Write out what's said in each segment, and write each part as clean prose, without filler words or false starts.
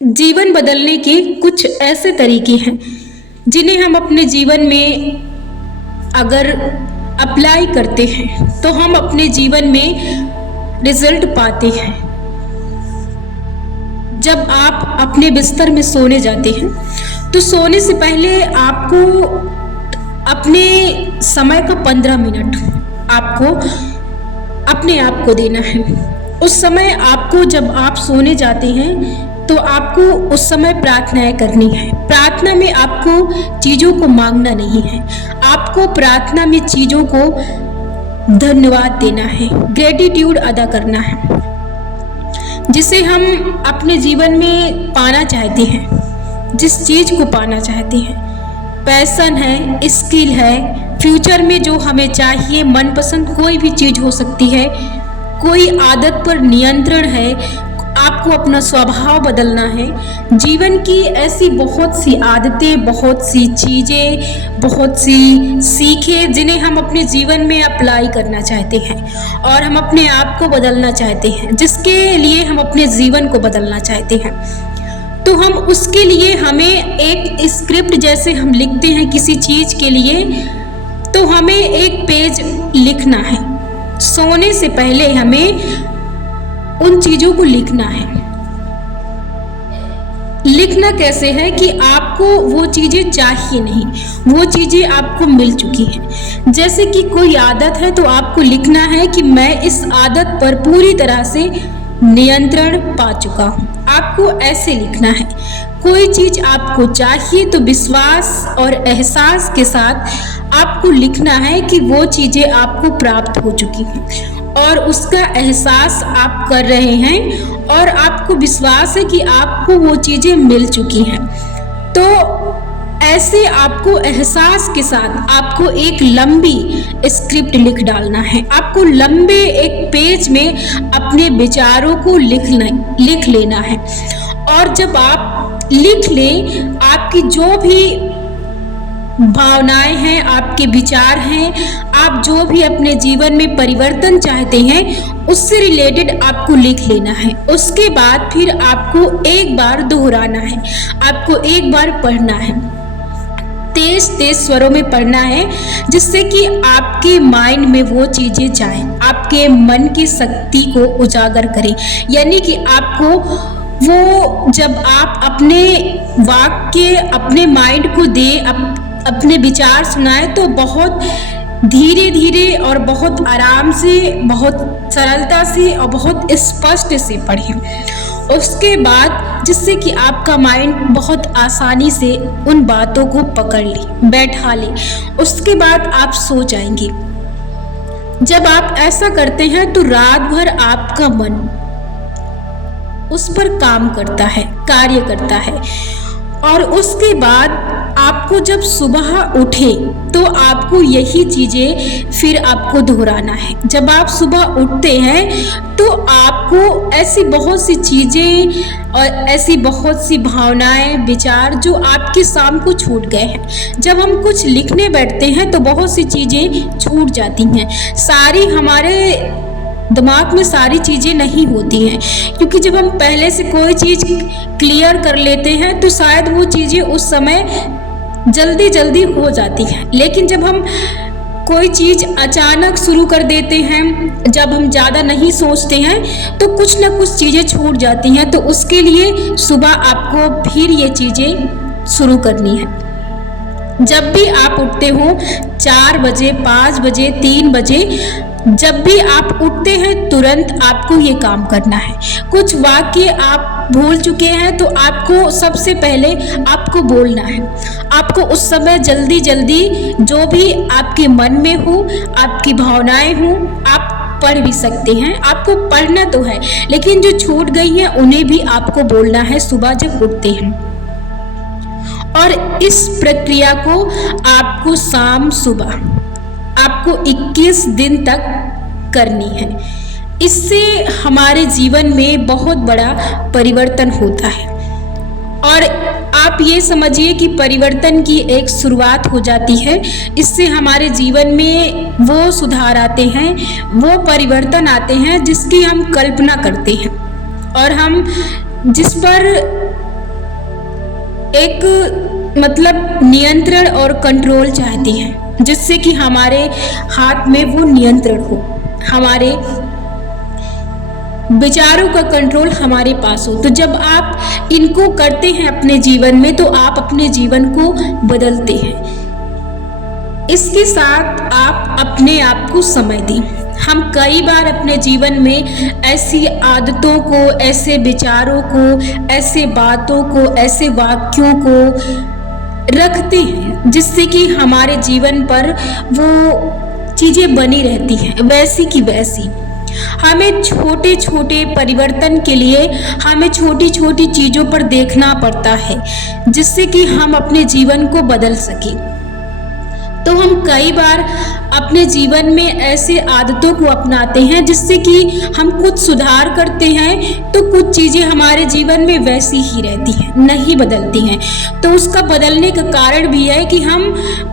जीवन बदलने के कुछ ऐसे तरीके हैं जिन्हें हम अपने जीवन में अगर अप्लाई करते हैं तो हम अपने जीवन में रिजल्ट पाते हैं। जब आप अपने बिस्तर में सोने जाते हैं तो सोने से पहले आपको अपने समय का 15 मिनट आपको अपने आप को देना है। उस समय आपको, जब आप सोने जाते हैं तो आपको उस समय प्रार्थनाएं करनी है। प्रार्थना में आपको चीज़ों को मांगना नहीं है, आपको प्रार्थना में चीज़ों को धन्यवाद देना है, ग्रेटिट्यूड अदा करना है, जिसे हम अपने जीवन में पाना चाहते हैं। जिस चीज़ को पाना चाहते हैं, पैशन है, स्किल है, फ्यूचर में जो हमें चाहिए, मनपसंद कोई भी चीज़ हो सकती है, कोई आदत पर नियंत्रण है, आपको अपना स्वभाव बदलना है। जीवन की ऐसी बहुत सी आदतें, बहुत सी चीज़ें, बहुत सी सीखें जिन्हें हम अपने जीवन में अप्लाई करना चाहते हैं और हम अपने आप को बदलना चाहते हैं, जिसके लिए हम अपने जीवन को बदलना चाहते हैं। तो हम उसके लिए हमें एक स्क्रिप्ट जैसे हम लिखते हैं किसी चीज़ के लिए, तो हमें एक पेज लिखना है। सोने से पहले हमें उन चीज़ों को लिखना है। लिखना कैसे है कि आपको वो चीज़ें चाहिए नहीं, वो चीज़ें आपको मिल चुकी हैं। जैसे कि कोई आदत है तो आपको लिखना है कि मैं इस आदत पर पूरी तरह से नियंत्रण पा चुका हूँ। आपको ऐसे लिखना है। कोई चीज़ आपको चाहिए तो विश्वास और एहसास के साथ आपको लिखना है कि वो चीज़ें आपको प्राप्त हो चुकी हैं और उसका एहसास आप कर रहे हैं और आपको विश्वास है कि आपको वो चीज़ें मिल चुकी हैं। तो ऐसे आपको एहसास के साथ आपको एक लंबी स्क्रिप्ट लिख डालना है। आपको लंबे एक पेज में अपने विचारों को लिख लेना है। और जब आप लिख लें, आपकी जो भी भावनाएं हैं, आपके विचार हैं, आप जो भी अपने जीवन में परिवर्तन चाहते हैं, उससे रिलेटेड आपको लिख लेना है। उसके बाद फिर आपको एक बार दोहराना है, आपको एक बार पढ़ना है, तेज तेज स्वरों में पढ़ना है, जिससे कि आपके माइंड में वो चीज़ें जाएं, आपके मन की शक्ति को उजागर करें। यानी कि आपको वो, जब आप अपने वाक्य अपने माइंड को दें, अपने विचार सुनाए, तो बहुत धीरे धीरे और बहुत आराम से, बहुत सरलता से और बहुत स्पष्ट से पढ़ें। उसके बाद जिससे कि आपका माइंड बहुत आसानी से उन बातों को पकड़ ले, बैठा ले, उसके बाद आप सो जाएंगे। जब आप ऐसा करते हैं तो रात भर आपका मन उस पर काम करता है, कार्य करता है, और उसके बाद आपको जब सुबह उठे तो आपको यही चीज़ें फिर आपको दोहराना है। जब आप सुबह उठते हैं तो आपको ऐसी बहुत सी चीज़ें और ऐसी बहुत सी भावनाएं, विचार जो आपके शाम को छूट गए हैं, जब हम कुछ लिखने बैठते हैं तो बहुत सी चीज़ें छूट जाती हैं। सारी हमारे दिमाग में सारी चीज़ें नहीं होती हैं, क्योंकि जब हम पहले से कोई चीज़ क्लियर कर लेते हैं तो शायद वो चीज़ें उस समय जल्दी जल्दी हो जाती हैं। लेकिन जब हम कोई चीज़ अचानक शुरू कर देते हैं, जब हम ज़्यादा नहीं सोचते हैं, तो कुछ ना कुछ चीज़ें छूट जाती हैं। तो उसके लिए सुबह आपको फिर ये चीज़ें शुरू करनी है। जब भी आप उठते हो, 4 बजे, 5 बजे, 3 बजे, जब भी आप उठते हैं तुरंत आपको ये काम करना है। कुछ वाक्य आप भूल चुके हैं तो आपको सबसे पहले आपको बोलना है। आपको उस समय जल्दी जल्दी जो भी आपके मन में हो, आपकी भावनाएं हो, आप पढ़ भी सकते हैं। आपको पढ़ना तो है, लेकिन जो छूट गई हैं उन्हें भी आपको बोलना है सुबह जब उठते हैं। और इस प्रक्रिया को आपको शाम सुबह आपको 21 दिन तक करनी है। इससे हमारे जीवन में बहुत बड़ा परिवर्तन होता है। और आप ये समझिए कि परिवर्तन की एक शुरुआत हो जाती है। इससे हमारे जीवन में वो सुधार आते हैं, वो परिवर्तन आते हैं जिसकी हम कल्पना करते हैं और हम जिस पर एक मतलब नियंत्रण और कंट्रोल चाहती हैं, जिससे कि हमारे हाथ में वो नियंत्रण हो, हमारे विचारों का कंट्रोल हमारे पास हो। तो जब आप इनको करते हैं अपने जीवन में, तो आप अपने जीवन को बदलते हैं। इसके साथ आप अपने आप को समय दें। हम कई बार अपने जीवन में ऐसी आदतों को, ऐसे विचारों को, ऐसे बातों को, ऐसे वाक्यों को रखते हैं जिससे कि हमारे जीवन पर वो चीज़ें बनी रहती हैं वैसी की वैसी। हमें छोटे छोटे परिवर्तन के लिए हमें छोटी छोटी चीज़ों पर देखना पड़ता है जिससे कि हम अपने जीवन को बदल सकें। तो हम कई बार अपने जीवन में ऐसे आदतों को अपनाते हैं जिससे कि हम कुछ सुधार करते हैं, तो कुछ चीज़ें हमारे जीवन में वैसी ही रहती हैं, नहीं बदलती हैं। तो उसका बदलने का कारण भी है कि हम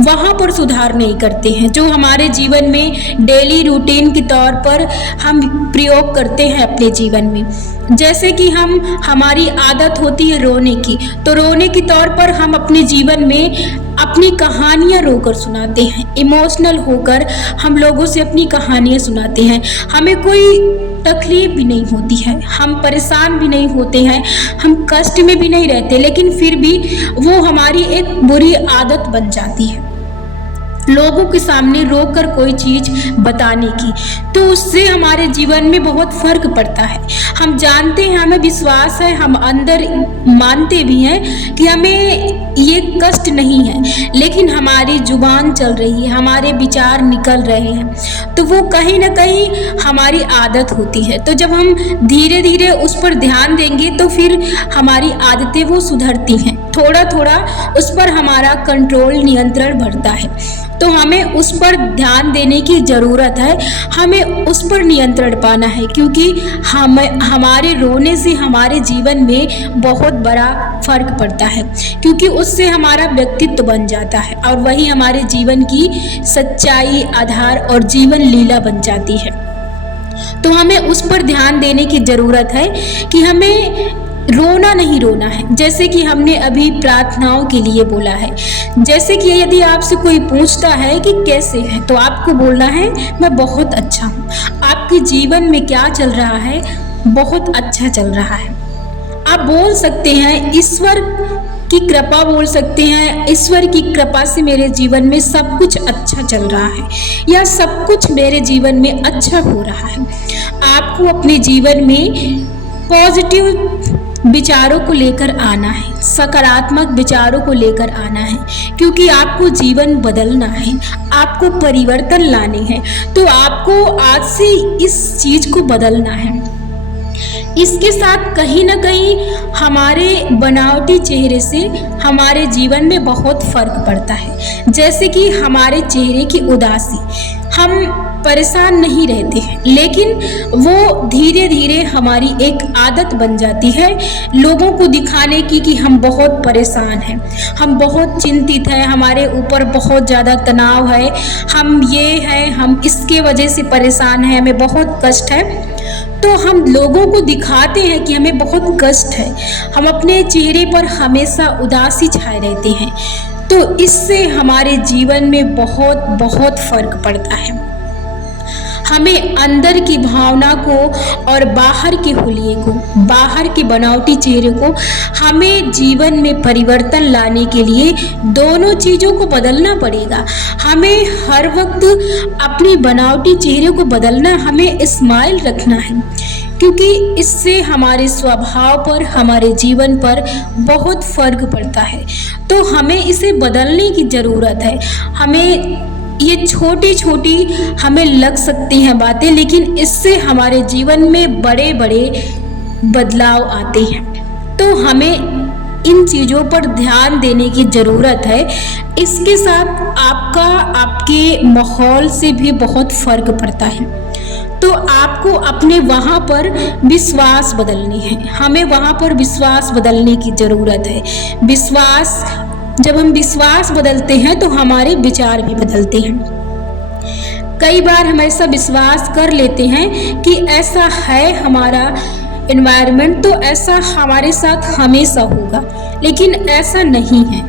वहाँ पर सुधार नहीं करते हैं जो हमारे जीवन में डेली रूटीन के तौर पर हम प्रयोग करते हैं अपने जीवन में। जैसे कि हमारी आदत होती है रोने की, तो रोने के तौर पर हम अपने जीवन में अपनी कहानियाँ रोकर सुनाते हैं, इमोशनल होकर हम लोगों से अपनी कहानियाँ सुनाते हैं। हमें कोई तकलीफ भी नहीं होती है, हम परेशान भी नहीं होते हैं, हम कष्ट में भी नहीं रहते, लेकिन फिर भी वो हमारी एक बुरी आदत बन जाती है लोगों के सामने रोकर कोई चीज़ बताने की। तो उससे हमारे जीवन में बहुत फर्क पड़ता है। हम जानते हैं, हमें विश्वास है, हम अंदर मानते भी हैं कि हमें ये कष्ट नहीं है, लेकिन हमारी जुबान चल रही है, हमारे विचार निकल रहे हैं, तो वो कहीं ना कहीं हमारी आदत होती है। तो जब हम धीरे धीरे उस पर ध्यान देंगे तो फिर हमारी आदतें वो सुधरती हैं, थोड़ा थोड़ा उस पर हमारा कंट्रोल, नियंत्रण बढ़ता है। तो हमें उस पर ध्यान देने की ज़रूरत है, हमें उस पर नियंत्रण पाना है, क्योंकि हमारे रोने से हमारे जीवन में बहुत बड़ा फर्क पड़ता है, क्योंकि उससे हमारा व्यक्तित्व बन जाता है और वही हमारे जीवन की सच्चाई, आधार और जीवन लीला बन जाती है। तो हमें उस पर ध्यान देने की ज़रूरत है कि हमें रोना नहीं रोना है। जैसे कि हमने अभी प्रार्थनाओं के लिए बोला है, जैसे कि यदि आपसे कोई पूछता है कि कैसे है, तो आपको बोलना है मैं बहुत अच्छा हूँ। आपके जीवन में क्या चल रहा है? बहुत अच्छा चल रहा है। आप बोल सकते हैं ईश्वर की कृपा, बोल सकते हैं ईश्वर की कृपा से मेरे जीवन में सब कुछ अच्छा चल रहा है, या सब कुछ मेरे जीवन में अच्छा हो रहा है। आपको अपने जीवन में पॉजिटिव विचारों को लेकर आना है, सकारात्मक विचारों को लेकर आना है, क्योंकि आपको जीवन बदलना है, आपको परिवर्तन लाने हैं। तो आपको आज से इस चीज़ को बदलना है। इसके साथ कहीं ना कहीं हमारे बनावटी चेहरे से हमारे जीवन में बहुत फर्क पड़ता है। जैसे कि हमारे चेहरे की उदासी, हम परेशान नहीं रहते हैं, लेकिन वो धीरे धीरे हमारी एक आदत बन जाती है लोगों को दिखाने की कि हम बहुत परेशान हैं, हम बहुत चिंतित हैं, हमारे ऊपर बहुत ज़्यादा तनाव है, हम ये हैं, हम इसके वजह से परेशान हैं, हमें बहुत कष्ट है। तो हम लोगों को दिखाते हैं कि हमें बहुत कष्ट है, हम अपने चेहरे पर हमेशा उदासी छाए रहते हैं। तो इससे हमारे जीवन में बहुत बहुत फर्क पड़ता है। हमें अंदर की भावना को और बाहर के हुलिये को, बाहर के बनावटी चेहरे को, हमें जीवन में परिवर्तन लाने के लिए दोनों चीज़ों को बदलना पड़ेगा। हमें हर वक्त अपनी बनावटी चेहरे को बदलना, हमें स्माइल रखना है, क्योंकि इससे हमारे स्वभाव पर, हमारे जीवन पर बहुत फर्क पड़ता है। तो हमें इसे बदलने की ज़रूरत है। हमें ये छोटी छोटी हमें लग सकती हैं बातें, लेकिन इससे हमारे जीवन में बड़े बड़े बदलाव आते हैं। तो हमें इन चीज़ों पर ध्यान देने की ज़रूरत है। इसके साथ आपके माहौल से भी बहुत फ़र्क पड़ता है। तो आपको अपने वहाँ पर विश्वास बदलनी है, हमें वहाँ पर विश्वास बदलने की ज़रूरत है। जब हम विश्वास बदलते हैं तो हमारे विचार भी बदलते हैं। कई बार हम ऐसा विश्वास कर लेते हैं कि ऐसा है हमारा, एनवायरनमेंट, तो ऐसा हमारे साथ हमेशा होगा। लेकिन ऐसा नहीं है,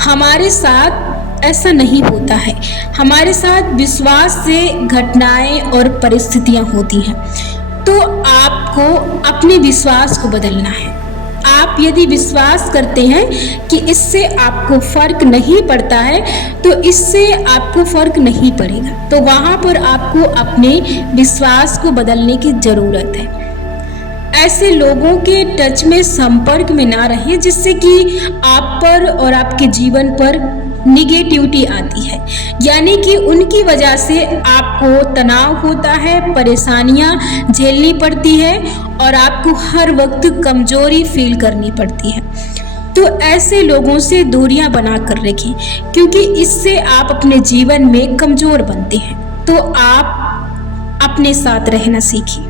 हमारे साथ ऐसा नहीं होता है। हमारे साथ विश्वास से घटनाएं और परिस्थितियां होती हैं। तो आपको अपने विश्वास को बदलना है। आप यदि विश्वास करते हैं कि इससे आपको फर्क नहीं पड़ता है, तो इससे आपको फर्क नहीं पड़ेगा। तो वहाँ पर आपको अपने विश्वास को बदलने की ज़रूरत है। ऐसे लोगों के टच में, संपर्क में ना रहें जिससे कि आप पर और आपके जीवन पर निगेटिविटी आती है, यानी कि उनकी वजह से आपको तनाव होता है, परेशानियां झेलनी पड़ती है और आपको हर वक्त कमजोरी फील करनी पड़ती है। तो ऐसे लोगों से दूरियां बना कर रखें, क्योंकि इससे आप अपने जीवन में कमजोर बनते हैं। तो आप अपने साथ रहना सीखिए।